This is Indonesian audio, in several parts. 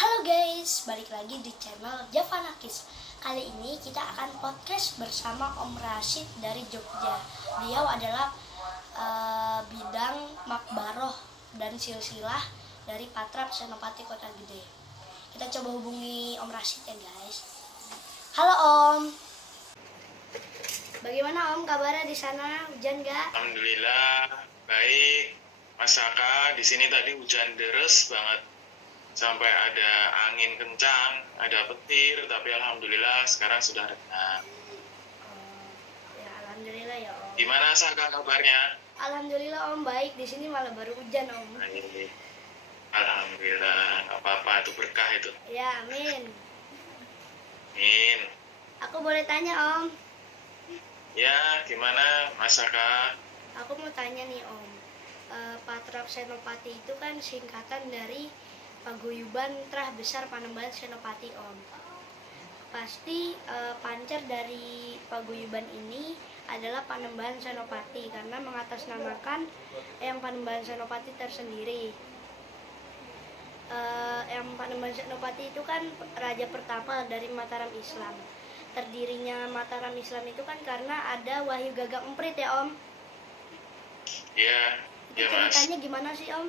Halo guys, balik lagi di channel Javanakis. Kali ini kita akan podcast bersama Om Rashid dari Jogja. Beliau adalah bidang makbaroh dan silsilah dari Patrap Senopati Kota Gede. Kita coba hubungi Om Rashid ya guys. Halo Om. Bagaimana Om kabarnya di sana? Hujan nggak? Alhamdulillah baik. Mas Saka, di sini tadi hujan deres banget. Sampai ada angin kencang, ada petir, tapi alhamdulillah sekarang sudah reda. Ya alhamdulillah ya Om. Gimana Saka kabarnya? Alhamdulillah Om baik, di sini malah baru hujan Om. Baik. Alhamdulillah, nggak apa-apa, itu berkah itu. Ya amin. Amin. Aku boleh tanya Om? Ya, gimana Mas Saka? Aku mau tanya nih Om. Patrap Senopati itu kan singkatan dari Paguyuban Trah Besar Panembahan Senopati Om. Pasti pancer dari paguyuban ini adalah Panembahan Senopati karena mengatasnamakan Eyang Panembahan Senopati tersendiri. Eyang Panembahan Senopati itu kan raja pertama dari Mataram Islam. Terdirinya Mataram Islam itu kan karena ada Wahyu Gagak Emprit ya Om. Ya, Itu Mas. ceritanya gimana sih Om?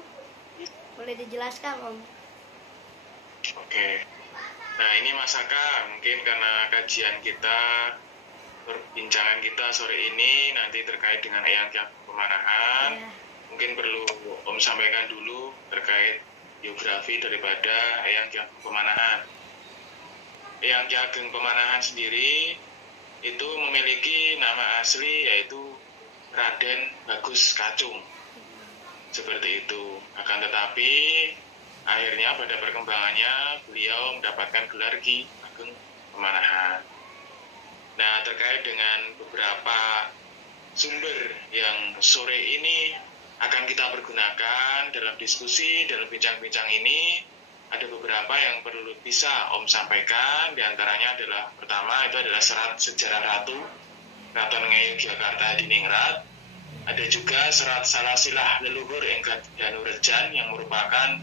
Boleh dijelaskan Om? Oke. Nah, ini Mas Saka, mungkin karena kajian kita, perbincangan kita sore ini nanti terkait dengan Eyang Ki Ageng Pemanahan. Ya. Mungkin perlu Om sampaikan dulu terkait biografi daripada Eyang Ki Ageng Pemanahan. Eyang Ki Ageng Pemanahan sendiri itu memiliki nama asli yaitu Raden Bagus Kacung. Seperti itu. Akan tetapi akhirnya pada perkembangannya beliau mendapatkan gelar Ki Ageng Pemanahan. Nah, terkait dengan beberapa sumber yang sore ini akan kita pergunakan dalam diskusi, dalam bincang-bincang ini, ada beberapa yang perlu bisa Om sampaikan. Di antaranya adalah, pertama itu adalah serat sejarah Ratu Kraton Ngayogyakarta Diningrat. Ada juga serat Salasilah Leluhur Enggat Danurejan yang merupakan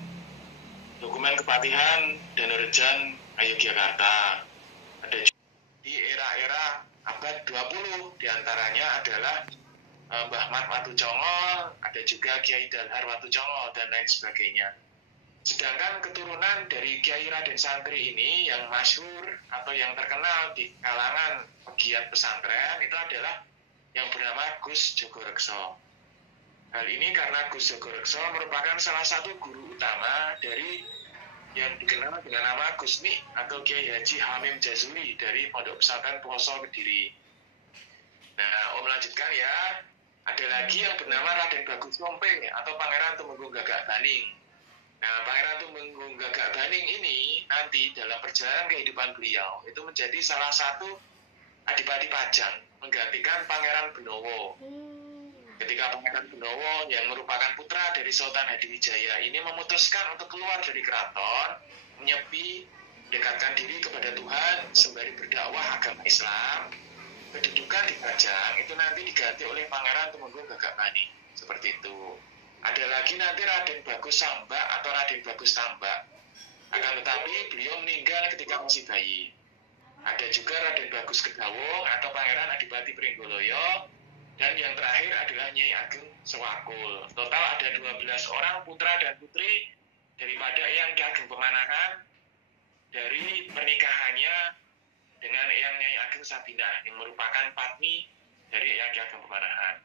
dokumen kepatihan Danurejan Ngayogyakarta. Ada juga di era-era abad 20, diantaranya adalah Mbah Mat Watucongol, ada juga Kiai Dalhar Watucongol, dan lain sebagainya. Sedangkan keturunan dari Kiai Raden Santri ini yang masyhur atau yang terkenal di kalangan pegiat pesantren itu adalah yang bernama Gus Jogorekso. Hal ini karena Gus Jogorekso merupakan salah satu guru utama dari yang dikenal dengan nama Gusmi atau Kiai Haji Hamim Jazuli dari Pondok Pesantren Ploso Kediri. Nah, Om lanjutkan ya. Ada lagi yang bernama Raden Bagus Lompeng atau Pangeran Tumenggung Gagak Baning. Nah, Pangeran Tumenggung Gagak Baning ini nanti dalam perjalanan kehidupan beliau itu menjadi salah satu Adipati Pajang menggantikan Pangeran Benowo. Ketika Pangeran Benowo yang merupakan putra dari Sultan Hadiwijaya ini memutuskan untuk keluar dari keraton, menyepi, mendekatkan diri kepada Tuhan sembari berdakwah agama Islam, kedudukan di Pajang itu nanti diganti oleh Pangeran Tumenggung Gagak Baning. Seperti itu. Ada lagi nanti Raden Bagus Sambak atau Raden Bagus Tambak. Akan tetapi beliau meninggal ketika masih bayi. Ada juga Raden Bagus Kedawung atau Pangeran Adipati Pringgoloyo. Dan yang terakhir adalah Nyai Ageng Sewakul. Total ada 12 orang putra dan putri daripada Eyang Ki Ageng Pemanahan dari pernikahannya dengan Eyang Nyai Ageng Sabinah yang merupakan patni dari Eyang Ki Ageng Pemanahan.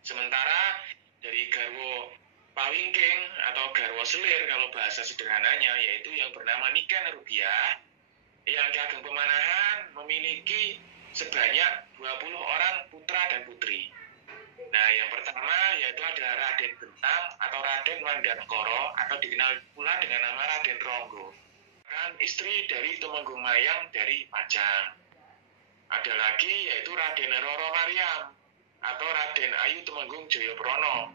Sementara dari garwo Pawingking atau garwo Selir kalau bahasa sederhananya yaitu yang bernama Niken Rubiah, Eyang Ki Ageng Pemanahan memiliki sebanyak 20 orang putra dan putri. Nah, yang pertama yaitu ada Raden Bentang atau Raden Wandangkoro atau dikenal pula dengan nama Raden Ronggo. Kan istri dari Tumenggung Mayang dari Pajang. Ada lagi yaitu Raden Roro Mariam atau Raden Ayu Tumenggung Joyoprono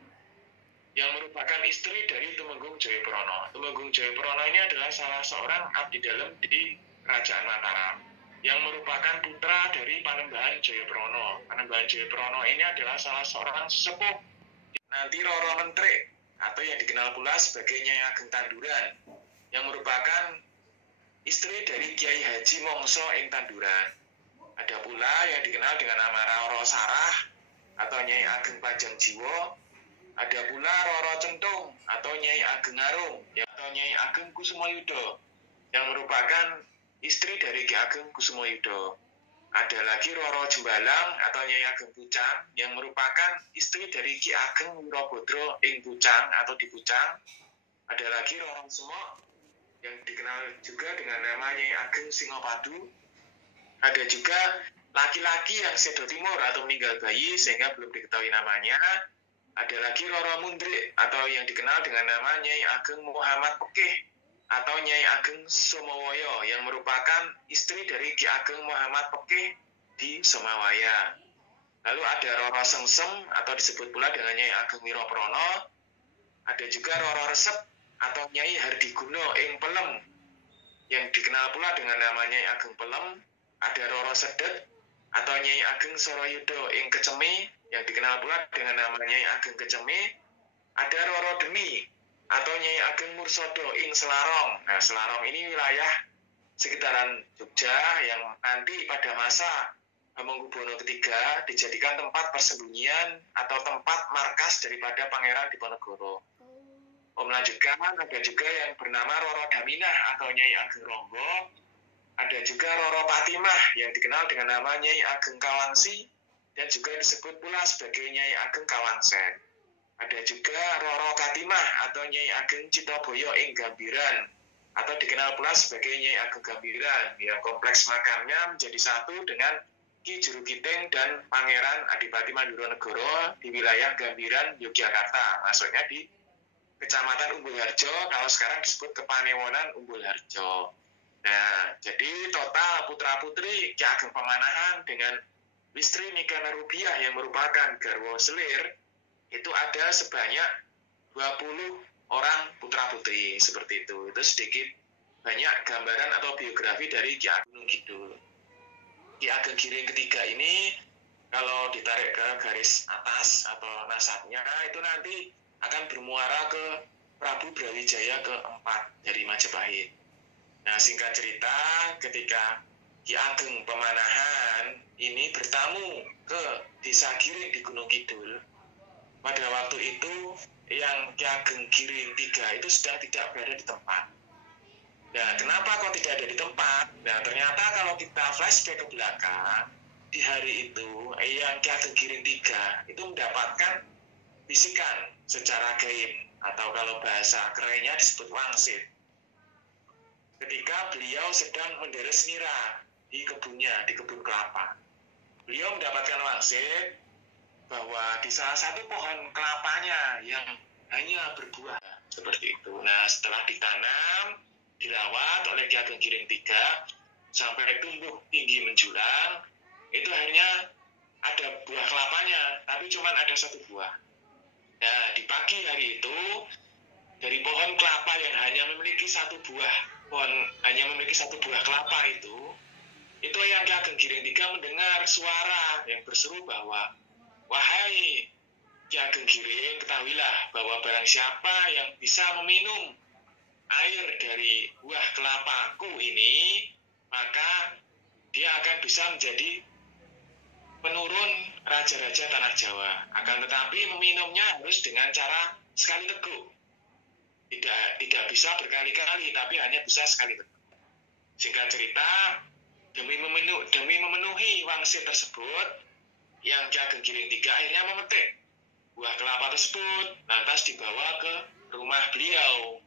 yang merupakan istri dari Tumenggung Joyoprono. Tumenggung Joyoprono ini adalah salah seorang abdi dalam di Kerajaan Mataram yang merupakan putra dari Panembahan Joyoprono. Panembahan Joyoprono ini adalah salah seorang sesepuh nanti Roro Menteri atau yang dikenal pula sebagai Nyai Ageng Tanduran yang merupakan istri dari Kiai Haji Mongso ing Tanduran. Ada pula yang dikenal dengan nama Roro Sarah atau Nyai Ageng Pajang Jiwo. Ada pula Roro Centung atau Nyai Ageng Arung atau Nyai Ageng Kusumoyudo yang merupakan istri dari Ki Ageng Kusumoyudo. Ada lagi Roro Jembalang atau Nyai Ageng Pucang yang merupakan istri dari Ki Ageng Wirobodro ing Pucang atau di Pucang. Ada lagi Roro Semok yang dikenal juga dengan nama Nyai Ageng Singopadu. Ada juga laki-laki yang sedo timur atau meninggal bayi sehingga belum diketahui namanya. Ada lagi Roro Mundrik atau yang dikenal dengan nama Nyai Ageng Muhammad Pekeh atau Nyai Ageng Somowoyo yang merupakan istri dari Ki Ageng Muhammad Pekeh di Somawaya. Lalu ada Roro Sengsem atau disebut pula dengan Nyai Ageng Wiroprono. Ada juga Roro Resep atau Nyai Hardiguno ing Pelem yang dikenal pula dengan nama Nyai Ageng Pelem. Ada Roro Sedet atau Nyai Ageng Soroyudo ing Keceme yang dikenal pula dengan nama Nyai Ageng Keceme. Ada Roro Demi atau Nyai Ageng Mursodo ing Selarong. Nah, Selarong ini wilayah sekitaran Jogja yang nanti pada masa Hamengkubuwono III dijadikan tempat persembunyian atau tempat markas daripada Pangeran Diponegoro. Melanjutkan, ada juga yang bernama Roro Daminah atau Nyai Ageng Ronggo. Ada juga Roro Patimah yang dikenal dengan nama Nyai Ageng Kawangsi dan juga disebut pula sebagai Nyai Ageng Kawangsen. Ada juga Roro Katimah atau Nyai Ageng Citoboyo ing Gambiran atau dikenal pula sebagai Nyai Ageng Gambiran yang kompleks makamnya menjadi satu dengan Ki Jurukiting dan Pangeran Adipati Manduranegoro di wilayah Gambiran, Yogyakarta. Maksudnya di Kecamatan Umbul Harjo, kalau sekarang disebut Kepanewonan Umbul Harjo. Nah, jadi total putra-putri Ki Ageng Pemanahan dengan istri Mikana Rubiah yang merupakan garwa selir itu ada sebanyak 20 orang putra-putri seperti itu. Itu sedikit banyak gambaran atau biografi dari Ki Ageng Gunung Kidul. Ki Ageng Giring ketiga ini kalau ditarik ke garis atas atau nasabnya itu nanti akan bermuara ke Prabu Brawijaya keempat dari Majapahit. Nah, singkat cerita, ketika Ki Ageng Pemanahan ini bertamu ke Desa Giring di Gunung Kidul, pada waktu itu yang Ki Ageng Giring III itu sudah tidak berada di tempat. Nah, kenapa kok tidak ada di tempat? Nah, ternyata kalau kita flashback ke belakang, di hari itu yang Ki Ageng Giring III itu mendapatkan bisikan secara gaib atau kalau bahasa kerennya disebut wangsit. Ketika beliau sedang menderes nira di kebunnya, di kebun kelapa. Beliau mendapatkan wangsit bahwa di salah satu pohon kelapanya yang hanya berbuah seperti itu. Nah, setelah ditanam, dirawat oleh Ki Ageng Giring III sampai tumbuh tinggi menjulang, itu hanya ada buah kelapanya, tapi cuma ada satu buah. Nah, di pagi hari itu dari pohon kelapa yang hanya memiliki satu buah kelapa itu yang Ki Ageng Giring III mendengar suara yang berseru bahwa, wahai Ki Ageng Giring, ketahuilah bahwa barang siapa yang bisa meminum air dari buah kelapaku ini, maka dia akan bisa menjadi penurun raja-raja tanah Jawa. Akan tetapi meminumnya harus dengan cara sekali teguk. Tidak bisa berkali-kali, tapi hanya bisa sekali teguk. Singkat cerita, demi memenuhi wangsit tersebut, yang Ki Ageng Giring III akhirnya memetik buah kelapa tersebut, lantas dibawa ke rumah beliau.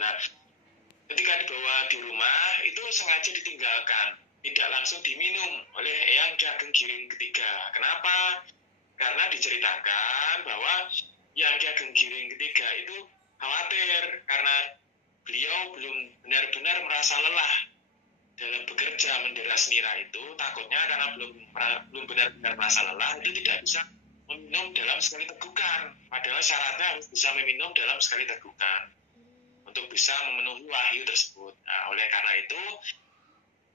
Nah, ketika dibawa di rumah, itu sengaja ditinggalkan, tidak langsung diminum oleh Eyang Ki Ageng Giring III. Kenapa? Karena diceritakan bahwa yang Ki Ageng Giring III itu khawatir karena beliau belum benar-benar merasa lelah dalam bekerja menderas nira itu. Takutnya karena belum benar-benar merasa lelah, itu tidak bisa meminum dalam sekali tegukan. Padahal syaratnya harus bisa meminum dalam sekali tegukan untuk bisa memenuhi wahyu tersebut. Nah, oleh karena itu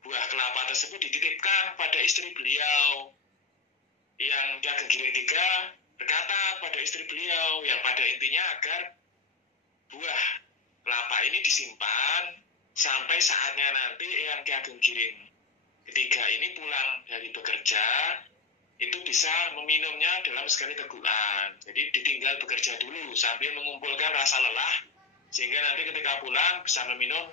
buah kelapa tersebut dititipkan pada istri beliau. Yang Ki Ageng Giring III berkata pada istri beliau yang pada intinya agar buah kelapa ini disimpan sampai saatnya nanti Eyang Ki Ageng Giring ketiga ini pulang dari bekerja, itu bisa meminumnya dalam sekali tegukan. Jadi ditinggal bekerja dulu sambil mengumpulkan rasa lelah, sehingga nanti ketika pulang bisa meminum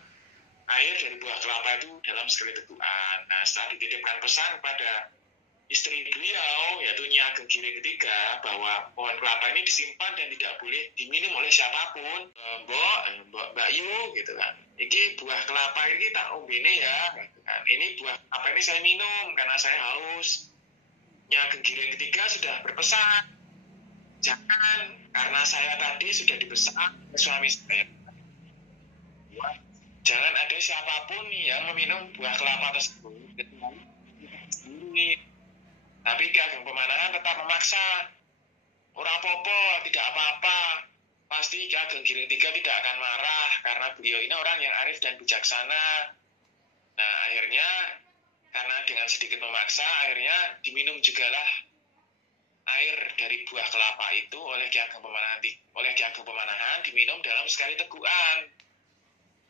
air dari buah kelapa itu dalam sekali tegukan. Nah, setelah dititipkan pesan kepada istri beliau, yaitu Nyi Ageng Giring ketiga, bahwa pohon kelapa ini disimpan dan tidak boleh diminum oleh siapapun. Mbak Yu, gitu kan. Ini buah kelapa ini tak ombene ya, gitu kan. Ini buah kelapa ini saya minum karena saya haus. Nyi Ageng Giring ketiga sudah berpesan, jangan, karena saya tadi sudah dipesan suami saya, jangan ada siapapun yang meminum buah kelapa tersebut kecuali sendiri. Tapi Ki Ageng Pemanangan tetap memaksa, ora popo, tidak apa-apa. Pasti Ki Ageng Giring tiga tidak akan marah karena beliau ini orang yang arif dan bijaksana. Nah, akhirnya karena dengan sedikit memaksa, akhirnya diminum jugalah air dari buah kelapa itu oleh Ki Ageng Pemanangan diminum dalam sekali tegukan.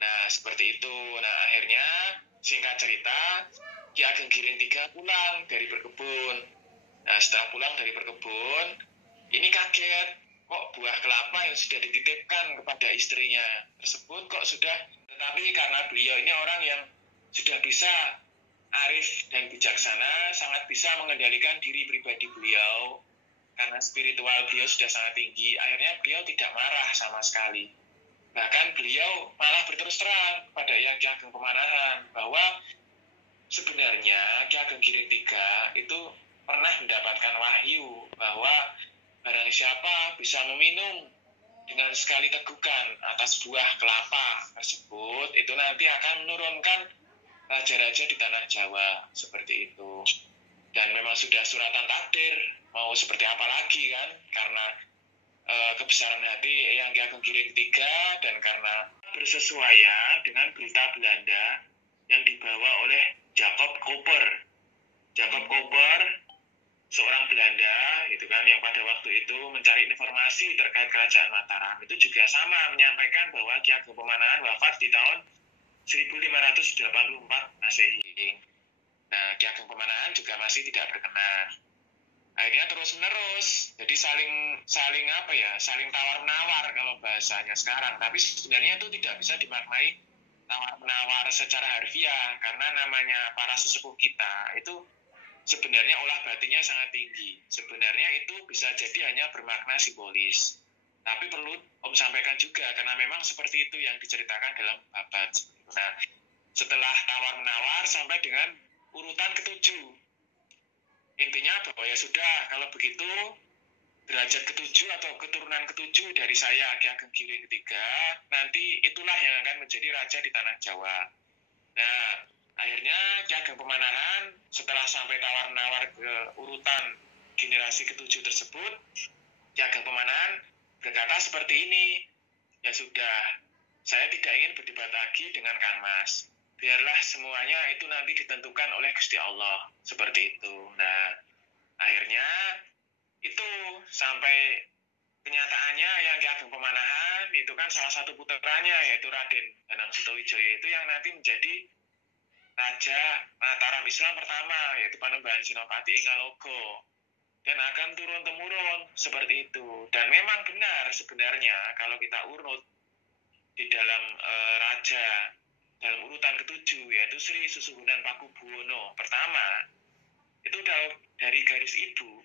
Nah, seperti itu. Nah, akhirnya singkat cerita, Ki Ageng Giring tiga pulang dari berkebun. Nah, setelah pulang dari berkebun, ini kaget, kok buah kelapa yang sudah dititipkan kepada istrinya tersebut kok sudah, tetapi karena beliau ini orang yang sudah bisa arif dan bijaksana, sangat bisa mengendalikan diri pribadi beliau, karena spiritual beliau sudah sangat tinggi, akhirnya beliau tidak marah sama sekali. Bahkan beliau malah berterus terang pada Eyang Ki Ageng Pemanangan bahwa sebenarnya Ki Ageng Giring tiga itu pernah mendapatkan wahyu bahwa barang siapa bisa meminum dengan sekali tegukan atas buah kelapa tersebut, itu nanti akan menurunkan raja-raja di tanah Jawa, seperti itu. Dan memang sudah suratan takdir, mau seperti apa lagi kan, karena kebesaran hati Eyang Ki Ageng Giring tiga dan karena bersesuaian dengan berita Belanda yang dibawa oleh Jacob Cooper. Jacob Cooper, seorang Belanda, gitu kan, yang pada waktu itu mencari informasi terkait kerajaan Mataram, itu juga sama menyampaikan bahwa Ki Ageng Pemanangan wafat di tahun 1584 Masehi. Nah, Ki Ageng Pemanangan juga masih tidak berkenan. Akhirnya terus menerus, jadi saling tawar menawar kalau bahasanya sekarang. Tapi sebenarnya itu tidak bisa dimaknai tawar menawar secara harfiah, karena namanya para sesepuh kita itu sebenarnya olah batinnya sangat tinggi. Sebenarnya itu bisa jadi hanya bermakna simbolis. Tapi perlu Om sampaikan juga, karena memang seperti itu yang diceritakan dalam babat. Nah, setelah tawar menawar sampai dengan urutan ketujuh. Intinya bahwa ya sudah, kalau begitu derajat ketujuh atau keturunan ketujuh dari saya Ki Ageng Giring ketiga, nanti itulah yang akan menjadi raja di tanah Jawa. Nah, akhirnya Ki Ageng Pemanangan setelah sampai tawar-menawar ke urutan generasi ketujuh tersebut, Ki Ageng Pemanangan berkata seperti ini, ya sudah, saya tidak ingin berdebat lagi dengan Kang Mas. Biarlah semuanya itu nanti ditentukan oleh Gusti Allah, seperti itu. Nah, akhirnya itu sampai kenyataannya yang Ki Ageng Pemanangan itu kan salah satu putranya, yaitu Raden Danang Sutawijaya, itu yang nanti menjadi Raja Mataram Islam pertama, yaitu Panembahan Senopati Ingalogo, dan akan turun-temurun seperti itu. Dan memang benar sebenarnya kalau kita urut di dalam raja dalam urutan ketujuh, yaitu Sri Susuhunan Pakubuwono pertama, itu dari garis ibu,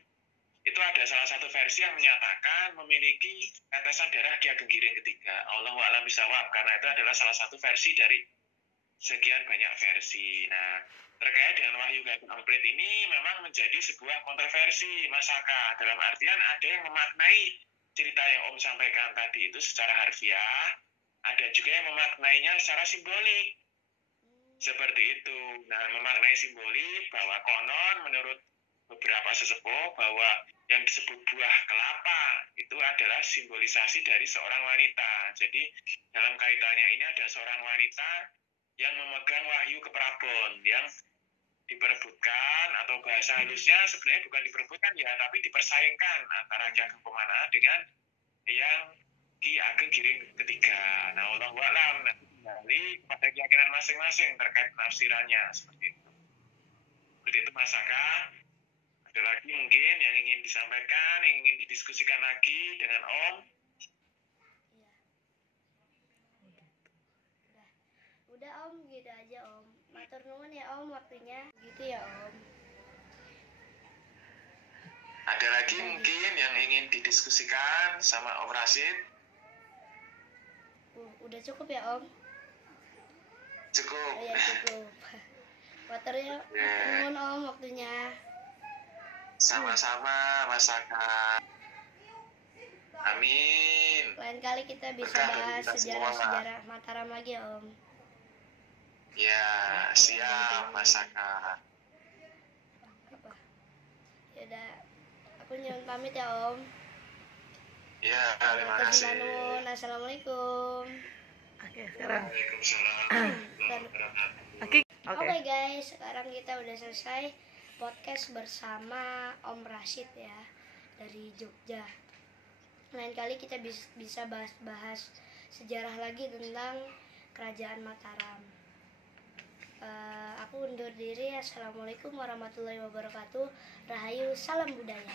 itu ada salah satu versi yang menyatakan memiliki tetesan darah Ki Ageng Giring ketiga. Allahu a'lam bishawab, karena itu adalah salah satu versi dari sekian banyak versi. Nah, terkait dengan Wahyu Gaib Amprit ini memang menjadi sebuah kontroversi masyarakat. Dalam artian ada yang memaknai cerita yang Om sampaikan tadi itu secara harfiah, ada juga yang memaknainya secara simbolik. Seperti itu. Nah, memaknai simbolik bahwa konon menurut beberapa sesepuh bahwa yang disebut buah kelapa itu adalah simbolisasi dari seorang wanita. Jadi dalam kaitannya ini ada seorang wanita yang memegang wahyu keprabon yang diperebutkan, atau bahasa halusnya sebenarnya bukan diperebutkan ya, tapi dipersaingkan antara Ki Ageng Pemanangan dengan yang Ki Ageng Giring ketiga. Nah, Allahu a'lam. kembali pada keyakinan masing-masing terkait penafsirannya seperti itu. Seperti itu Mas Aka. Ada lagi mungkin yang ingin disampaikan, yang ingin didiskusikan lagi dengan Om? Iya. Udah Om, gitu aja Om. Matur nuwun ya Om waktunya. Gitu ya Om. Ada lagi mungkin yang ingin didiskusikan sama Om Rashid? Udah cukup ya Om? Cukup. Oh, ya cukup. Matur nuwun Om waktunya. Sama-sama Mas Aka. Amin. Lain kali kita bisa bahas sejarah-sejarah Mataram lagi Om. Ya, siap Mas Aka. Apa? Yaudah, aku nyuwun pamit ya Om. Ya, terima kasih. Assalamualaikum. Oke, sekarang. Waalaikumsalam. Oke guys, sekarang kita udah selesai podcast bersama Om Rashid ya dari Jogja. Lain kali kita bisa bahas sejarah lagi tentang Kerajaan Mataram. Aku undur diri. Assalamualaikum warahmatullahi wabarakatuh. Rahayu, salam budaya.